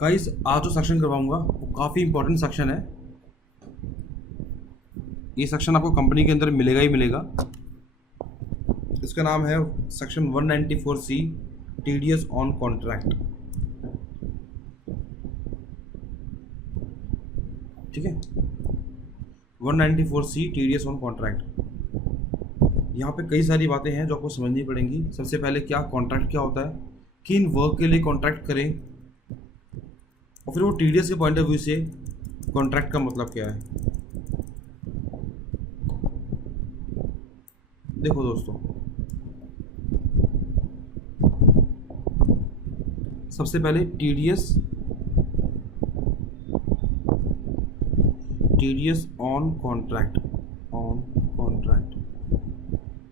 Guys आज जो section करवाऊंगा वो काफ़ी इंपॉर्टेंट सेक्शन है। ये सेक्शन आपको कंपनी के अंदर मिलेगा ही मिलेगा। इसका नाम है section 194C TDS on contract. ठीक है, 194C टीडीएस ऑन कॉन्ट्रैक्ट। यहाँ पे कई सारी बातें हैं जो आपको समझनी पड़ेंगी। सबसे पहले क्या कॉन्ट्रैक्ट क्या होता है, किन वर्क के लिए कॉन्ट्रैक्ट करें, और फिर वो टीडीएस के पॉइंट ऑफ व्यू से कॉन्ट्रैक्ट का मतलब क्या है। देखो दोस्तों, सबसे पहले टीडीएस ऑन कॉन्ट्रैक्ट।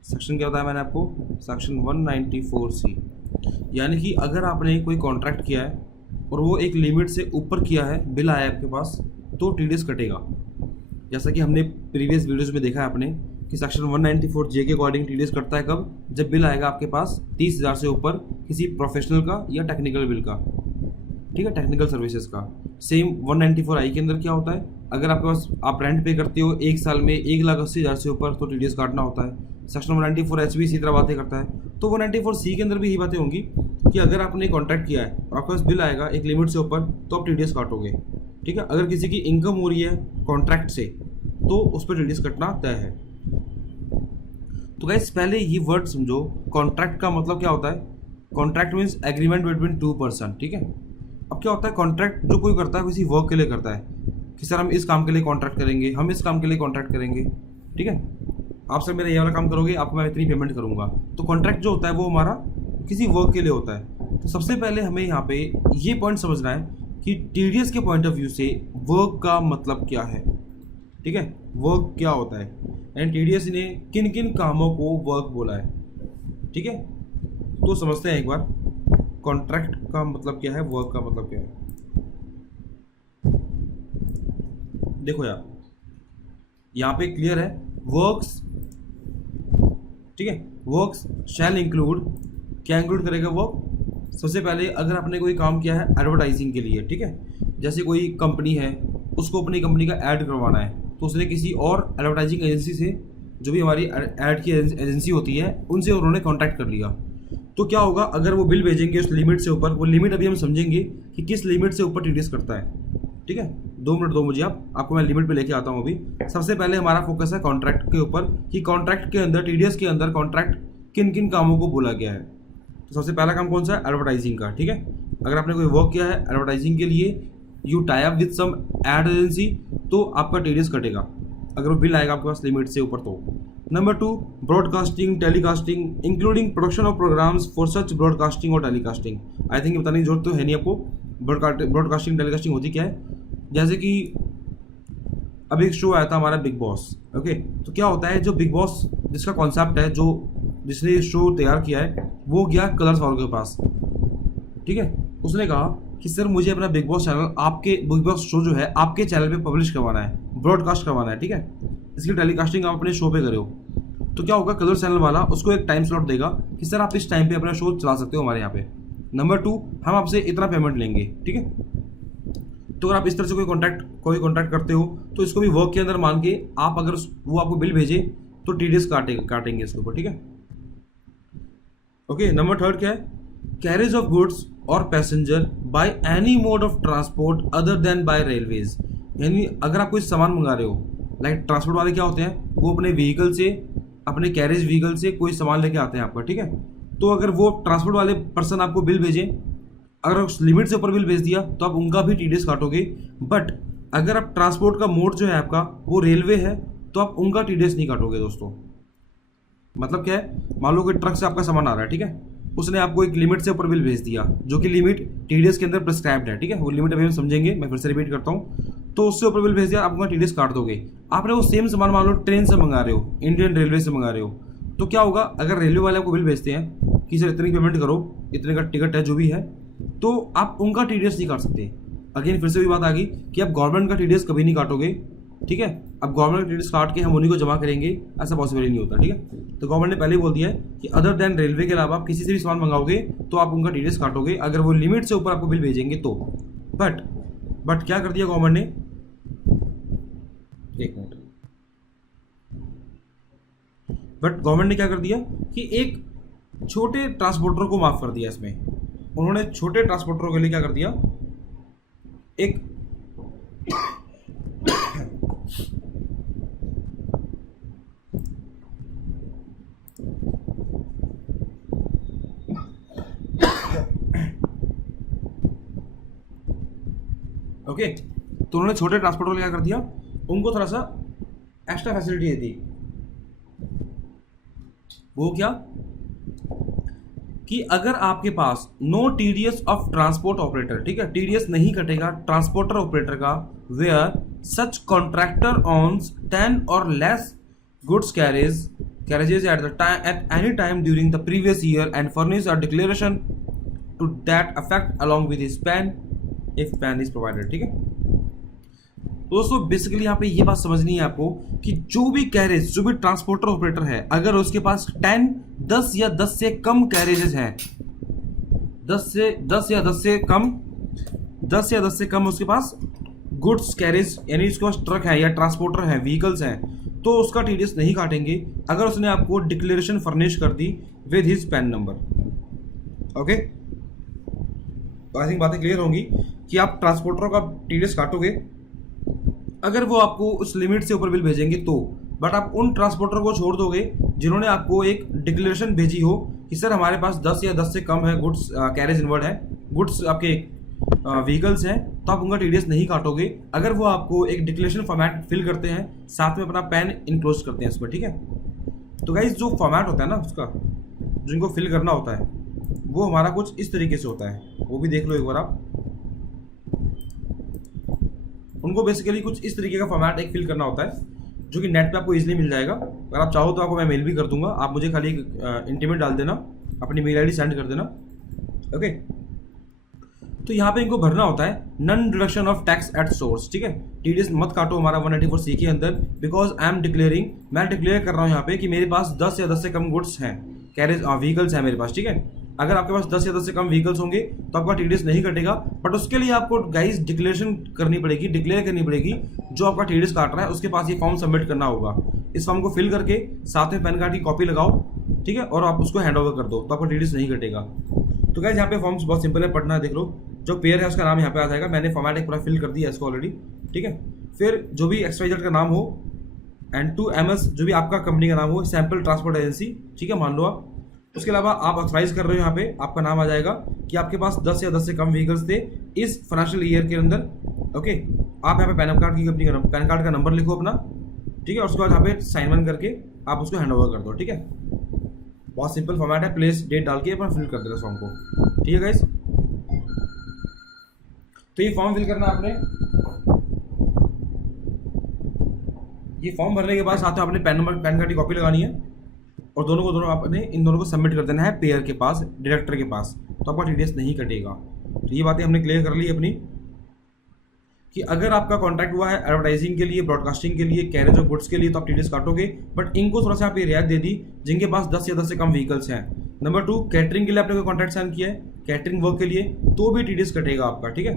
सेक्शन क्या बताया मैंने आपको, सेक्शन 194C। यानी कि अगर आपने कोई कॉन्ट्रैक्ट किया है और वो एक लिमिट से ऊपर किया है, बिल आया आपके पास, तो टीडीएस कटेगा। जैसा कि हमने प्रीवियस वीडियोस में देखा है आपने कि सेक्शन 194J के अकॉर्डिंग टीडीएस कटता है कब, जब बिल आएगा आपके पास 30,000 से ऊपर किसी प्रोफेशनल का या टेक्निकल बिल का। ठीक है, टेक्निकल सर्विसेज का। सेम 194I के अंदर क्या होता है, अगर आपके पास आप रेंट पे करते हो एक साल में 1,80,000 से ऊपर, तो टीडीएस काटना होता है। सेक्शन 194H भी इसी तरह बातें करता है। तो 194C के अंदर भी यही बातें होंगी कि अगर आपने कॉन्ट्रैक्ट किया है और आपके पास बिल आएगा एक लिमिट से ऊपर, तो आप टीडीएस काटोगे। ठीक है, अगर किसी की इनकम हो रही है कॉन्ट्रैक्ट से, तो उस पर टीडीएस कटना तय है। तो गाइस पहले ये वर्ड समझो, कॉन्ट्रैक्ट का मतलब क्या होता है। Contract means agreement between two person. ठीक है, अब क्या होता है, कॉन्ट्रैक्ट जो कोई करता है किसी वर्क के लिए करता है कि सर हम इस काम के लिए कॉन्ट्रैक्ट करेंगे, हम इस काम के लिए कॉन्ट्रैक्ट करेंगे। ठीक है, आप सर मेरा ये वाला काम करोगे, आपको मैं इतनी पेमेंट करूंगा। तो कॉन्ट्रैक्ट जो होता है वो हमारा किसी वर्क के लिए होता है। तो सबसे पहले हमें यहाँ पे ये पॉइंट समझना है कि टीडीएस के पॉइंट ऑफ व्यू से वर्क का मतलब क्या है। ठीक है, वर्क क्या होता है एंड टीडीएस ने किन किन कामों को वर्क बोला है। ठीक है, तो समझते हैं एक बार कॉन्ट्रैक्ट का मतलब क्या है, वर्क का मतलब क्या है। देखो यार, यहाँ पे क्लियर है, वर्क्स। ठीक है, वर्क्स शैल इंक्लूड, क्या इंक्लूड करेगा वर्क। सबसे पहले अगर आपने कोई काम किया है एडवर्टाइजिंग के लिए, ठीक है, जैसे कोई कंपनी है, उसको अपनी कंपनी का ऐड करवाना है, तो उसने किसी और एडवर्टाइजिंग एजेंसी से, जो भी हमारी ऐड की एजेंसी होती है, उनसे उन्होंने कॉन्टैक्ट कर लिया। तो क्या होगा, अगर वो बिल भेजेंगे उस लिमिट से ऊपर, वो लिमिट अभी हम समझेंगे कि किस लिमिट से ऊपर टीडीएस करता है। ठीक है, 2 मिनट दो मुझे, आपको मैं लिमिट पे लेके आता हूँ अभी। सबसे पहले हमारा फोकस है कॉन्ट्रैक्ट के ऊपर कि कॉन्ट्रैक्ट के अंदर, टीडीएस के अंदर कॉन्ट्रैक्ट किन किन कामों को बोला गया है। तो सबसे पहला काम कौन सा है, एडवर्टाइजिंग का। ठीक है, अगर आपने कोई वर्क किया है एडवर्टाइजिंग के लिए, you tie up with some ad agency, तो आपका टीडीएस कटेगा अगर वो बिल आएगा आपके पास लिमिट से ऊपर। तो number 2, broadcasting telecasting including production of programs for such broadcasting और टेलीकास्टिंग। आई थिंक बताने की जरूरत तो है नहीं आपको, ब्रॉडकास्टिंग टेलीकास्टिंग होती क्या है। जैसे कि अभी एक शो आया था हमारा बिग बॉस। ओके, तो क्या होता है, जो बिग बॉस जिसका कॉन्सेप्ट है, जो जिसने ये शो तैयार किया है, वो गया कलर्स वालों के पास। ठीक है, उसने कहा कि सर मुझे अपना बिग बॉस चैनल, आपके बिग बॉस शो जो है आपके चैनल पे पब्लिश करवाना है, ब्रॉडकास्ट करवाना है। ठीक है, इसकी टेलीकास्टिंग आप अपने शो पे करे हो। तो क्या होगा, कलर चैनल वाला उसको एक टाइम स्लॉट देगा कि सर आप इस टाइम पे अपना शो चला सकते हो हमारे यहाँ पे। नंबर 2, हम आपसे इतना पेमेंट लेंगे। ठीक है, तो अगर आप इस तरह से कोई कॉन्ट्रैक्ट करते हो, तो इसको भी वर्क के अंदर मान के आप, अगर वो आपको बिल भेजे, तो टीडीएस काटेंगे इसके ऊपर। ठीक है, ओके। नंबर 3 क्या है, कैरेज ऑफ गुड्स और passenger by any mode of transport other than bye railways. यानी अगर आप कोई सामान मंगा रहे हो, लाइक ट्रांसपोर्ट वाले क्या होते हैं, वो अपने व्हीकल से, अपने कैरेज व्हीकल से कोई सामान लेके आते हैं आपका। ठीक है, तो अगर वो ट्रांसपोर्ट वाले पर्सन आपको बिल भेजे, अगर उस लिमिट से ऊपर बिल भेज दिया, तो आप उनका भी टीडीएस काटोगे। बट अगर आप ट्रांसपोर्ट का मोड जो है आपका वो रेलवे है, तो आप उनका टीडीएस नहीं काटोगे दोस्तों। मतलब क्या है, मान लो कि ट्रक से आपका सामान आ रहा है, ठीक है, उसने आपको एक लिमिट से ऊपर बिल भेज दिया, जो कि लिमिट टीडीएस के अंदर प्रिस्क्राइब्ड है। ठीक है, वो लिमिट अभी हम समझेंगे, मैं फिर से रिपीट करता हूँ। तो उससे ऊपर बिल भेज दिया, आप उनका टीडीएस काट दोगे। आपने वो सेम सामान मान लो ट्रेन से मंगा रहे हो, इंडियन रेलवे से मंगा रहे हो, तो क्या होगा, अगर रेलवे वाले आपको बिल भेजते हैं कि सर इतनी पेमेंट करो, इतने का टिकट है जो भी है, तो आप उनका टीडीएस नहीं काट सकते। अगेन फिर से भी बात आ गई कि आप गवर्नमेंट का टीडीएस कभी नहीं काटोगे। ठीक है, अब गवर्नमेंट का टीडीएस काट के हम उन्हीं को जमा करेंगे, ऐसा पॉसिबल ही नहीं होता। ठीक है, तो गवर्नमेंट ने पहले ही बोल दिया है कि अदर देन रेलवे के अलावा आप किसी से भी सामान मंगाओगे तो आप उनका टीडीएस काटोगे, अगर वो लिमिट से ऊपर आपको बिल भेजेंगे तो। बट क्या कर दिया गवर्नमेंट ने, एक मिनट, बट गवर्नमेंट ने क्या कर दिया कि एक छोटे ट्रांसपोर्टर को माफ कर दिया इसमें। उन्होंने छोटे ट्रांसपोर्टरों के लिए क्या कर दिया, एक ओके तो उन्होंने छोटे ट्रांसपोर्टर को क्या कर दिया, उनको थोड़ा सा एक्स्ट्रा फैसिलिटी दे दी। वो क्या कि अगर आपके पास no TDS of transport operator, ठीक है, टीडीएस नहीं कटेगा ट्रांसपोर्टर ऑपरेटर का, वेयर सच कॉन्ट्रैक्टर ऑन्स 10 और less goods carriages at any time during the previous year and furnish a declaration to that effect along with his PAN if PAN is provided। ठीक है दोस्तों, basically यहाँ पे ये बात समझनी है आपको कि जो भी कैरेज, जो भी ट्रांसपोर्टर ऑपरेटर है, अगर उसके पास 10 या 10 से कम कैरेजेस हैं, 10 या 10 से कम उसके पास गुड्स कैरेज, यानी उसके पास ट्रक है या ट्रांसपोर्टर है, व्हीकल्स हैं, तो उसका टीडीएस नहीं काटेंगे अगर उसने आपको डिक्लेरेशन फर्निश कर दी with his PAN number. Okay, तो आई थिंक बातें क्लियर होंगी कि आप ट्रांसपोर्टरों का टीडीएस काटोगे अगर वो आपको उस लिमिट से ऊपर बिल भेजेंगे तो, बट आप उन ट्रांसपोर्टर को छोड़ दोगे जिन्होंने आपको एक डिक्लेरेशन भेजी हो कि सर हमारे पास 10 या 10 से कम है गुड्स कैरेज इनवर्ड है, गुड्स आपके व्हीकल्स हैं, तो आप उनका टीडीएस नहीं काटोगे अगर वो आपको एक डिक्लेरेशन फॉर्मेट फिल करते हैं, साथ में अपना पैन इनक्लोज करते हैं उसमें। ठीक है, तो गाइस जो फॉर्मेट होता है ना उसका, जो इनको फिल करना होता है, वो हमारा कुछ इस तरीके से होता है, वो भी देख लो एक बार आप। उनको बेसिकली कुछ इस तरीके का फॉर्मेट एक फिल करना होता है जो कि नेट पे आपको इजीली मिल जाएगा। अगर आप चाहो तो आपको मैं मेल भी कर दूंगा, आप मुझे खाली इंटीमेट डाल देना, अपनी मेल आईडी सेंड कर देना। ओके, तो यहाँ पे इनको भरना होता है non deduction of tax at source. ठीक है, टीडीएस मत काटो हमारा 184C के अंदर, बिकॉज आई एम डिक्लेयरिंग, मैं डिक्लेयर कर रहा हूँ यहाँ पे कि मेरे पास 10 या 10 से कम गुड्स हैं, कैरेज व्हीकल्स हैं मेरे पास। ठीक है, अगर आपके पास 10 या 10 से कम व्हीकल्स होंगे तो आपका टीडीएस नहीं कटेगा, बट उसके लिए आपको गाइस डिक्लेरेशन करनी पड़ेगी, डिक्लेयर करनी पड़ेगी जो आपका टीडीएस काट रहा है उसके पास ये फॉर्म सबमिट करना होगा। इस फॉर्म को फिल करके साथ में पैन कार्ड की कॉपी लगाओ, ठीक है, और आप उसको हैंड ओवर कर दो तो आपका टीडीएस नहीं कटेगा। तो गाइस यहाँ पे फॉर्म्स बहुत सिंपल है, पढ़ना है, देख लो। जो पेयर है उसका नाम यहाँ पे आ जाएगा, मैंने फॉर्मेट एक पूरा फिल कर दिया इसको ऑलरेडी। ठीक है, फिर जो भी XYZ का नाम हो, N2MS जो भी आपका कंपनी का नाम हो, सैंपल ट्रांसपोर्ट एजेंसी, ठीक है, मान लो आप। उसके अलावा आप ऑथराइज कर रहे हो, यहाँ पे आपका नाम आ जाएगा कि आपके पास 10 या 10 से कम व्हीकल्स थे इस फाइनेंशियल ईयर के अंदर। ओके, आप यहाँ पे पैन कार्ड की कंपनी का पैन कार्ड का नंबर लिखो अपना, ठीक है, और उसके बाद यहाँ पे साइन वन करके आप उसको हैंड ओवर कर दो। ठीक है, बहुत सिंपल फॉर्मेट है, प्लेस डेट डाल के अपना फिल कर देना फॉर्म को। ठीक है गाइस, तो ये फॉर्म फिल करना आपने। ये फॉर्म भरने के बाद साथ में आपने पैन कार्ड की कॉपी लगानी है और दोनों आपने इन दोनों को सबमिट कर देना है पेयर के पास, डायरेक्टर के पास, तो आपका टीडीएस नहीं कटेगा। तो ये बातें हमने क्लियर कर ली अपनी कि अगर आपका कॉन्ट्रैक्ट हुआ है एडवर्टाइजिंग के लिए, ब्रॉडकास्टिंग के लिए, कैरेज ऑफ गुड्स के लिए, तो आप टीडीएस काटोगे, बट इनको थोड़ा सा आप ये रियायत दे दी जिनके पास 10 या 10 से कम व्हीकल्स हैं। नंबर 2, कैटरिंग के लिए आपने कोई कॉन्ट्रैक्ट साइन किया है, कैटरिंग वर्क के लिए, तो भी टीडीएस कटेगा आपका। ठीक है,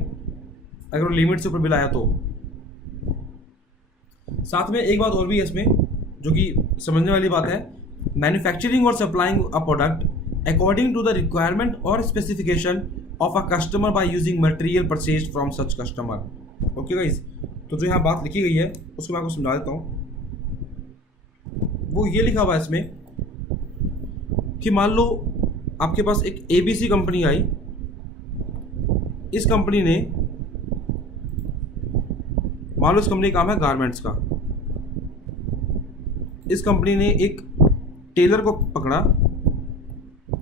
अगर वो लिमिट से ऊपर बिल आया तो। साथ में एक बात और भी है इसमें जो कि समझने वाली बात है, मैन्युफैक्चरिंग और supplying a product according to the requirement और specification of a customer by using material purchased from such customer. Okay guys, तो जो यहाँ बात लिखी गई है उसको मैं आपको समझा देता हूँ। वो ये लिखा हुआ है इसमें कि मान लो आपके पास एक ABC कंपनी आई, इस कंपनी ने, मान लो इस कंपनी का काम है गारमेंट्स का, इस कंपनी ने एक टेलर को पकड़ा,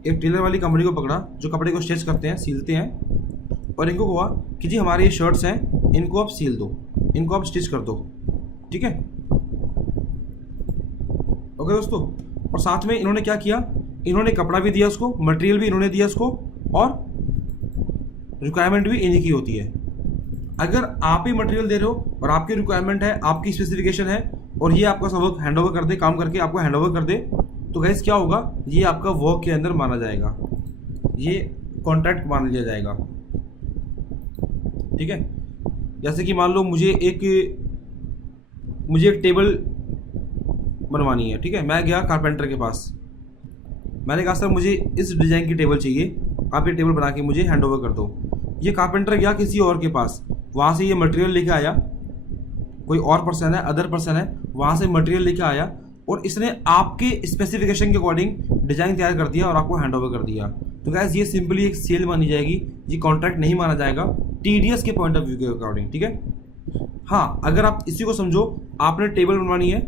एक टेलर वाली कंपनी को पकड़ा जो कपड़े को स्टिच करते हैं, सिलते हैं, और इनको कहा कि जी हमारे ये शर्ट्स हैं, इनको आप सील दो, इनको आप स्टिच कर दो। ठीक है, ओके दोस्तों, और साथ में इन्होंने क्या किया, इन्होंने कपड़ा भी दिया उसको, मटेरियल भी इन्होंने दिया उसको, और रिक्वायरमेंट भी इन्हीं की होती है। अगर आप ही मटेरियल दे रहे हो और आपकी रिक्वायरमेंट है, आपकी स्पेसिफिकेशन है, और ये आपका सब वर्क हैंड ओवर कर दे, काम करके आपको हैंड ओवर कर दे, तो गाइस क्या होगा, ये आपका वर्क के अंदर माना जाएगा, ये कॉन्ट्रैक्ट मान लिया जाएगा। ठीक है। जैसे कि मान लो मुझे एक टेबल बनवानी है, ठीक है। मैं गया कारपेंटर के पास, मैंने कहा सर मुझे इस डिज़ाइन की टेबल चाहिए, आप ये टेबल बना के मुझे हैंड ओवर कर दो। ये कारपेंटर गया किसी और के पास, वहाँ से ये मटेरियल लेके आया, कोई और पर्सन है, अदर पर्सन है, वहाँ से मटेरियल लेके आया और इसने आपके स्पेसिफिकेशन के अकॉर्डिंग डिज़ाइन तैयार कर दिया और आपको हैंड ओवर कर दिया। तो गाइस ये सिंपली एक सेल मानी जाएगी, ये कॉन्ट्रैक्ट नहीं माना जाएगा टीडीएस के पॉइंट ऑफ व्यू के अकॉर्डिंग, ठीक है। हाँ, अगर आप इसी को समझो, आपने टेबल बनवानी है,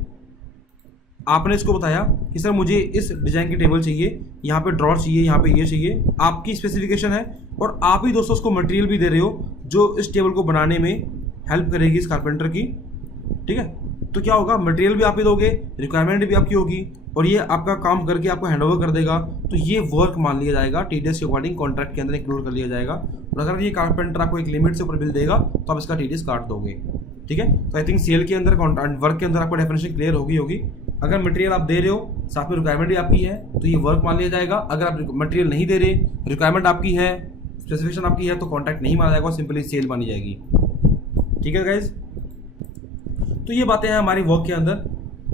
आपने इसको बताया कि सर मुझे इस डिज़ाइन की टेबल चाहिए, यहाँ पे ड्रॉर चाहिए, यहाँ पे ये चाहिए, आपकी स्पेसिफिकेशन है और आप ही दोस्तों उसको मटेरियल भी दे रहे हो जो इस टेबल को बनाने में हेल्प करेगी इस कारपेंटर की, ठीक है। तो क्या होगा, मटेरियल भी आप ही दोगे, रिक्वायरमेंट भी आपकी होगी और ये आपका काम करके आपको हैंडओवर कर देगा। तो ये वर्क मान लिया जाएगा टीडीएस के अकॉर्डिंग, कॉन्ट्रैक्ट के अंदर इंक्लूड कर लिया जाएगा। और अगर ये कारपेंटर आपको एक लिमिट से ऊपर बिल देगा तो आप इसका टीडीएस काट दोगे, ठीक है। तो आई थिंक सेल के अंदर, वर्क के अंदर आपको डेफिनेशन क्लियर होगी। अगर मटेरियल आप दे रहे हो, साथ में रिक्वायरमेंट भी आपकी है, तो ये वर्क मान लिया जाएगा। अगर आप मटेरियल नहीं दे रहे, रिक्वायरमेंट आपकी है, स्पेसिफिकेशन आपकी है, तो कॉन्ट्रैक्ट नहीं माना जाएगा, सिंपली सेल मानी जाएगी, ठीक है गाइज। तो ये बातें हैं हमारी वर्क के अंदर।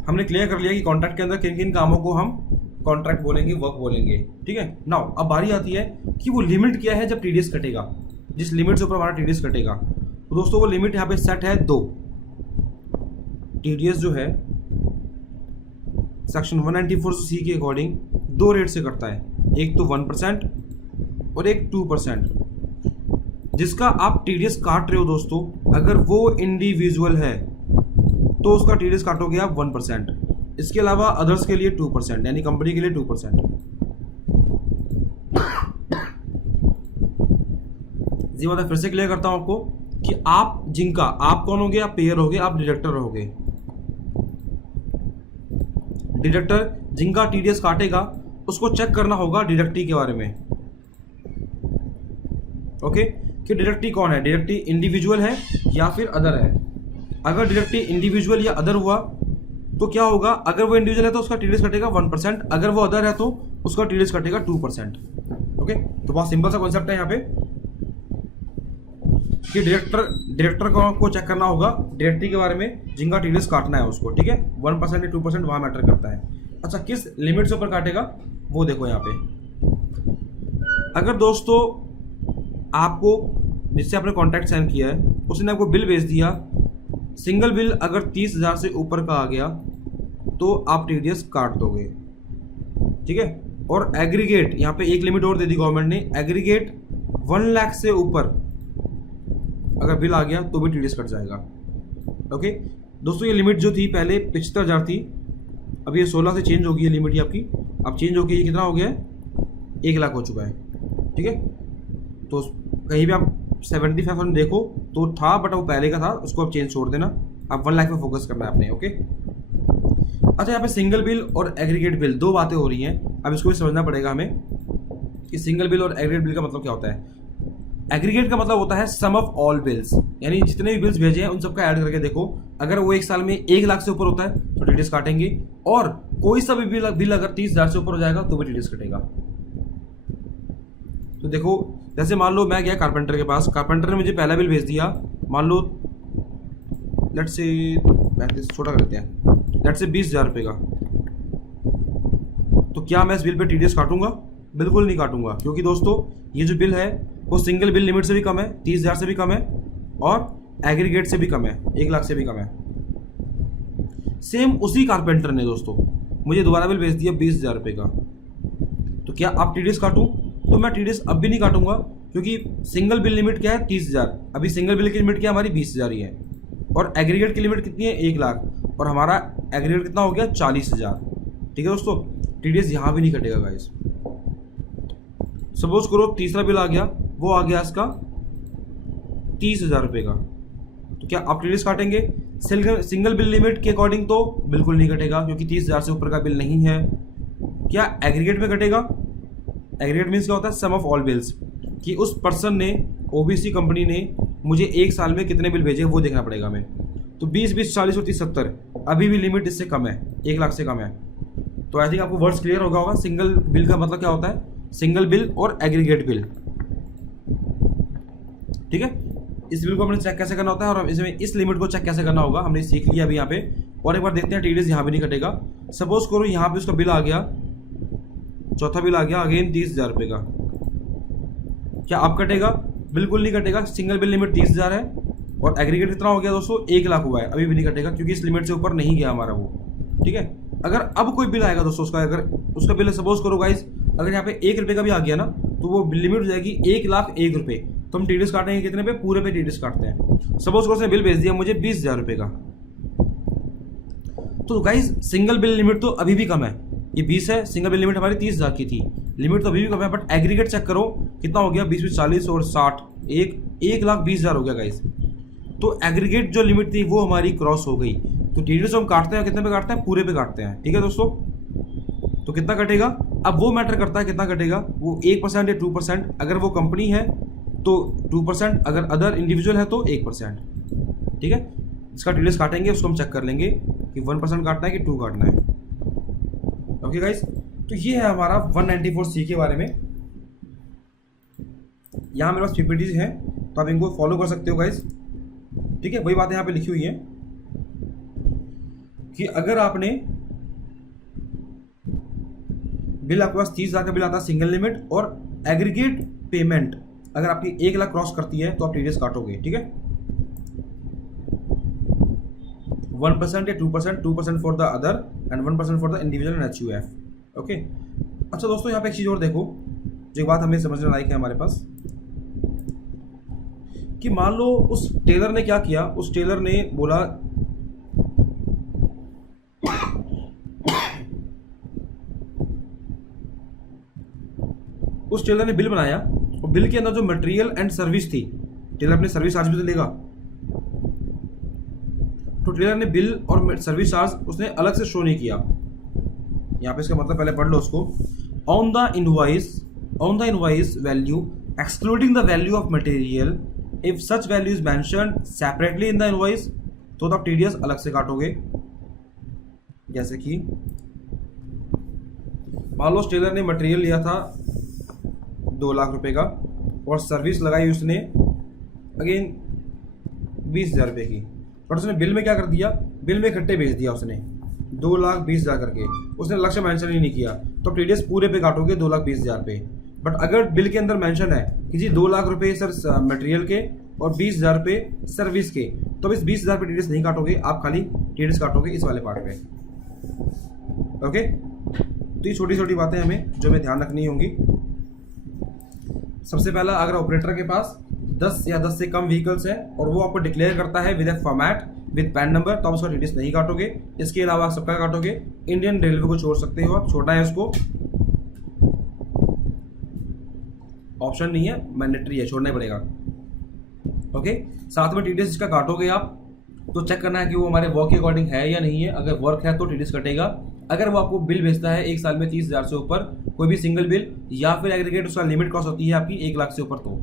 हमने क्लियर कर लिया कि कॉन्ट्रैक्ट के अंदर किन किन कामों को हम कॉन्ट्रैक्ट बोलेंगे, वर्क बोलेंगे, ठीक है। नाउ अब बारी आती है कि वो लिमिट क्या है जब टीडीएस कटेगा, जिस लिमिट से ऊपर हमारा टीडीएस कटेगा। तो दोस्तों वो लिमिट यहाँ पे सेट है 2। टीडीएस जो है सेक्शन 194C के अकॉर्डिंग 2 रेट से कटता है, एक तो 1% और एक 2%। जिसका आप टीडीएस काट रहे हो दोस्तों, अगर वो इंडिविजुअल है तो उसका टीडीएस काटोगे आप 1%। इसके अलावा अदर्स के लिए 2%, यानी कंपनी के लिए 2%। जी बात है, फिर से क्लियर करता हूं आपको कि आप जिनका, आप कौन होगे, आप पेयर होगे, आप डिडक्टर रहोगे। डिडक्टर जिनका टीडीएस काटेगा उसको चेक करना होगा डिडक्टी के बारे में, ओके, कि डिडक्टी कौन है, डिडक्टी इंडिविजुअल है या फिर अदर है। अगर डिडक्टी इंडिविजुअल या अदर हुआ तो क्या होगा, अगर वो इंडिविजुअल है तो उसका टीडीएस कटेगा 1%, अगर वो अदर है तो उसका टीडीएस कटेगा 2%, ओके। तो बहुत सिंपल सा कॉन्सेप्ट है यहाँ पे कि डायरेक्टर को चेक करना होगा डायरेक्टरी के बारे में, जिनका टीडीएस काटना है उसको, ठीक है। 1% या 2% वहाँ मैटर करता है। अच्छा, किस लिमिट से ऊपर काटेगा वो देखो यहाँ पे। अगर दोस्तों आपको, जिससे आपने कॉन्ट्रैक्ट साइन किया है, उसने आपको बिल भेज दिया, सिंगल बिल अगर 30,000 से ऊपर का आ गया तो आप टीडीएस काट दोगे, ठीक है। और एग्रीगेट, यहाँ पे एक लिमिट और दे दी गवर्नमेंट ने, एग्रीगेट 1 लाख से ऊपर अगर बिल आ गया तो भी टीडीएस कट जाएगा, ओके। दोस्तों ये लिमिट जो थी पहले 75,000 थी, अब ये 16 से चेंज होगी, ये लिमिट ही आपकी अब चेंज होगी। ये कितना हो गया है, 1 लाख हो चुका है, ठीक है। तो कहीं भी आप 75 देखो तो था, बट वो पहले का था, उसको अब चेंज छोड़ देना, अब 1 लाख में फोकस करना है आपने, ओके। अच्छा, यहाँ पे सिंगल बिल और एग्रीगेट बिल 2 बातें हो रही हैं, अब इसको भी समझना पड़ेगा हमें कि सिंगल बिल और एग्रीगेट बिल का मतलब क्या होता है। एग्रीगेट का मतलब होता है सम ऑफ ऑल बिल्स, यानी जितने भी बिल्स भेजे हैं उन सबका ऐड करके देखो। अगर वो एक साल में 1 लाख से ऊपर होता है तो टीडीएस काटेंगे, और कोई सा भी बिल अगर 30,000 से ऊपर हो जाएगा तो भी टीडीएस कटेगा। तो देखो, जैसे मान लो मैं गया कारपेंटर के पास, कारपेंटर ने मुझे पहला बिल भेज दिया, मान लो लेट्स से, छोटा कर लेते हैं, लेट्स से 20,000 रुपये का। तो क्या मैं इस बिल पे टीडीएस काटूंगा? बिल्कुल नहीं काटूंगा, क्योंकि दोस्तों ये जो बिल है वो सिंगल बिल लिमिट से भी कम है, 30,000 से भी कम है, और एग्रीगेट से भी कम है, 1 लाख से भी कम है। सेम उसी कारपेंटर ने दोस्तों मुझे दोबारा बिल भेज दिया 20,000 रुपये का। तो क्या आप टीडीएस काटूं? तो मैं टीडीएस अब भी नहीं काटूंगा, क्योंकि सिंगल बिल लिमिट क्या है, 30,000। अभी सिंगल बिल की लिमिट क्या है हमारी, 20,000 ही है, और एग्रीगेट की लिमिट कितनी है, 1 लाख, और हमारा एग्रीगेट कितना हो गया, 40,000, ठीक है दोस्तों। टीडीएस यहाँ भी नहीं कटेगा गाइस। सपोज करो तीसरा बिल आ गया, वो आ गया इसका 30,000 रुपये का, तो क्या आप टीडीएस काटेंगे? सिंगल बिल लिमिट के अकॉर्डिंग तो बिल्कुल नहीं कटेगा, क्योंकि 30,000 से ऊपर का बिल नहीं है। क्या एग्रीगेट में कटेगा? एग्रीगेट मीन्स क्या होता है, सम ऑफ ऑल बिल्स, कि उस पर्सन ने, ओबीसी कंपनी ने मुझे एक साल में कितने बिल भेजे वो देखना पड़ेगा हमें। तो 20, 20, 40 और 30, 70, अभी भी लिमिट इससे कम है, 1 लाख से कम है। तो आई थिंक आपको वर्ड्स क्लियर होगा सिंगल बिल का मतलब क्या होता है, सिंगल बिल और एग्रीगेट बिल, ठीक है। इस बिल को हमने चेक कैसे करना होता है और इसमें इस लिमिट को चेक कैसे करना होगा हमने सीख लिया अभी यहाँ पे। और एक बार देखते हैं TDS यहाँ भी नहीं कटेगा। सपोज करो यहाँ पे उसका बिल आ गया, चौथा बिल आ गया अगेन 30,000 रुपये का, क्या अब कटेगा? बिल्कुल नहीं कटेगा। सिंगल बिल लिमिट 30,000 है और एग्रीगेट कितना हो गया दोस्तों? 1 लाख हुआ है, अभी भी नहीं कटेगा क्योंकि इस लिमिट से ऊपर नहीं गया हमारा वो। ठीक है, अगर अब कोई बिल आएगा दोस्तों उसका, अगर उसका बिल सपोज करो गाइस अगर यहाँ पे 1 रुपये का भी आ गया ना तो वो लिमिट हो जाएगी 1,01,000 रुपये। तो हम TDS काटेंगे कितने पे? पूरे पे TDS काटते हैं। सपोज करो उसने बिल भेज दिया मुझे 20,000 रुपये का, तो गाइस सिंगल बिल लिमिट तो अभी भी कम है, ये 20 है, सिंगल बिल लिमिट हमारी 30,000 की थी, लिमिट तो अभी भी कम है, बट एग्रीगेट चेक करो कितना हो गया? 20 20 40 और 60 1,20,000 हो गया गाइस। तो एग्रीगेट जो लिमिट थी वो हमारी क्रॉस हो गई। तो TDS हम काटते हैं कितने पे काटते हैं? पूरे पे काटते हैं। ठीक है दोस्तों, तो कितना कटेगा? अब वो मैटर करता है कितना कटेगा, वो 1% या 2%। अगर वो कंपनी है तो 2%, अगर अदर इंडिविजुअल है तो 1%। ठीक है, इसका TDS काटेंगे, उसको हम चेक कर लेंगे कि 1% काटना है कि 2 काटना है। ओके गाइस, तो ये है हमारा 194C के बारे में। यहाँ मेरे पास PPTs हैं तो आप इनको फॉलो कर सकते हो गाइस। ठीक है, वही बातें यहाँ पे लिखी हुई हैं कि अगर आपने बिल, आपके पास 30,000 का बिल आता है सिंगल लिमिट, और एग्रीगेट पेमेंट अगर आपकी 1 लाख क्रॉस करती है तो आप TDS काटोगे। ठीक है, 1% या 2%, 2% for the other and 1% for the individual and HUF। Okay, अच्छा दोस्तों यहाँ पे एक चीज़ और देखो, जो एक बात हमें समझने लायक है हमारे पास, कि मान लो उस टेलर ने क्या किया, उस टेलर ने बोला उस टेलर ने बिल बनाया और बिल के अंदर जो मटेरियल एंड सर्विस थी, टेलर अपने सर्विस चार्ज भी तो लेगा, तो टेलर ने बिल और सर्विस चार्ज उसने अलग से शो नहीं किया। यहाँ पे इसका मतलब पहले पढ़ लो उसको। On the invoice value excluding the value of material, if such value is mentioned separately in the invoice, तो आप TDS अलग से काटोगे। जैसे कि मान लो टेलर ने मटेरियल लिया था 2 लाख रुपए का और सर्विस लगाई उसने अगेन 20,000 रुपये की, बट उसने बिल में क्या कर दिया? बिल में इकट्ठे भेज दिया उसने 2,20,000 करके, उसने अलग से मेंशन ही नहीं किया, तो TDS पूरे पे काटोगे 2,20,000 पे। बट अगर बिल के अंदर मेंशन है कि जी 2 लाख रुपए सर मटेरियल के और 20,000 रुपये सर्विस के, तो इस 20,000 पे TDS नहीं काटोगे, आप खाली TDS काटोगे इस वाले पार्ट पे। ओके, तो ये छोटी छोटी बातें हमें जो हमें ध्यान रखनी होंगी। सबसे पहला, अगर ऑपरेटर के पास 10 या 10 से कम व्हीकल्स हैं और वो आपको डिक्लेयर करता है with A format with pan number, तो आप उसका TDS नहीं काटोगे। इसके अलावा आप सबका काटोगे। इंडियन रेलवे को छोड़ सकते हो आप, छोड़ना है उसको, ऑप्शन नहीं है, मैंडेटरी है, छोड़ना ही पड़ेगा। ओके, साथ में TDS इसका काटोगे आप तो चेक करना है कि वो हमारे वर्क के अकॉर्डिंग है या नहीं है। अगर वर्क है तो TDS कटेगा। अगर वो आपको बिल भेजता है 1 साल में 30,000 से ऊपर, कोई भी सिंगल बिल या फिर एग्रीगेट, उसका लिमिट क्रॉस होती है आपकी 1 लाख से ऊपर, तो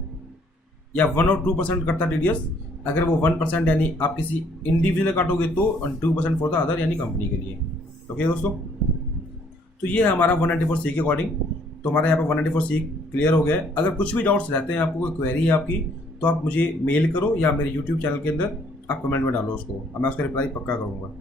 या 1 और 2% कटता TDS। अगर वो 1% यानी आप किसी इंडिविजुअल काटोगे तो 2% फॉर द अदर यानी कंपनी के लिए। ओके दोस्तों, तो ये है हमारा 194C के अकॉर्डिंग। तो हमारा यहाँ पर 194C क्लियर हो गया है। अगर कुछ भी डाउट्स रहते हैं, आपको कोई क्वेरी है आपकी, तो आप मुझे मेल करो या मेरे YouTube चैनल के अंदर आप कमेंट में डालो उसको, मैं उसका रिप्लाई पक्का करूँगा।